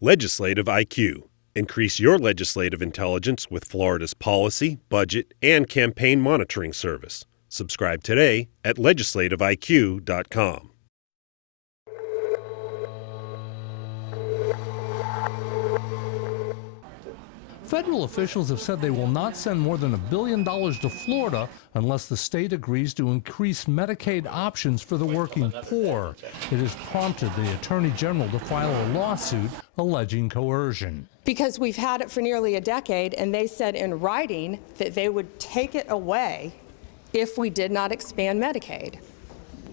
Legislative IQ. Increase your legislative intelligence with Florida's policy, budget, and campaign monitoring service. Subscribe today at legislativeiq.com. Federal officials have said they will not send more than $1 billion to Florida unless the state agrees to increase Medicaid options for the working poor. It has prompted the Attorney General to file a lawsuit alleging coercion. Because we've had it for nearly a decade, and they said in writing that they would take it away if we did not expand Medicaid.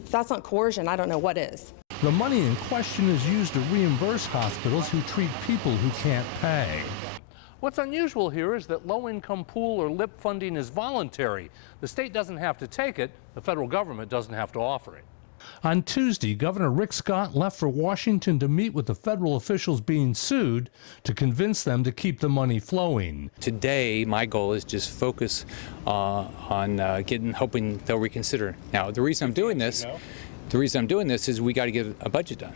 If that's not coercion, I don't know what is. The money in question is used to reimburse hospitals who treat people who can't pay. What's unusual here is that low-income pool or LIP funding is voluntary. The state doesn't have to take it. The federal government doesn't have to offer it. On Tuesday, Governor Rick Scott left for Washington to meet with the federal officials being sued to convince them to keep the money flowing. Today, my goal is just focus on hoping they'll reconsider. Now, the reason I'm doing this is we got to get a budget done.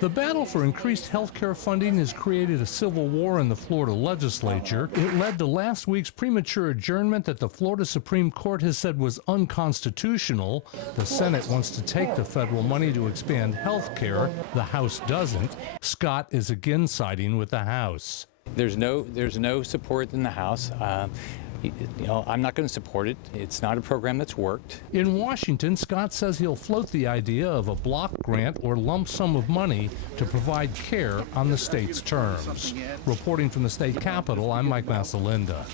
The battle for increased health care funding has created a civil war in the Florida legislature. It led to last week's premature adjournment that the Florida Supreme Court has said was unconstitutional. The Senate wants to take the federal money to expand health care. The House doesn't. Scott is again siding with the House. There's no support in the House. I'm not going to support it. It's not a program that's worked. In Washington, Scott says he'll float the idea of a block grant or lump sum of money to provide care on the state's terms. Reporting from the state capitol, I'm Mike Massalinda.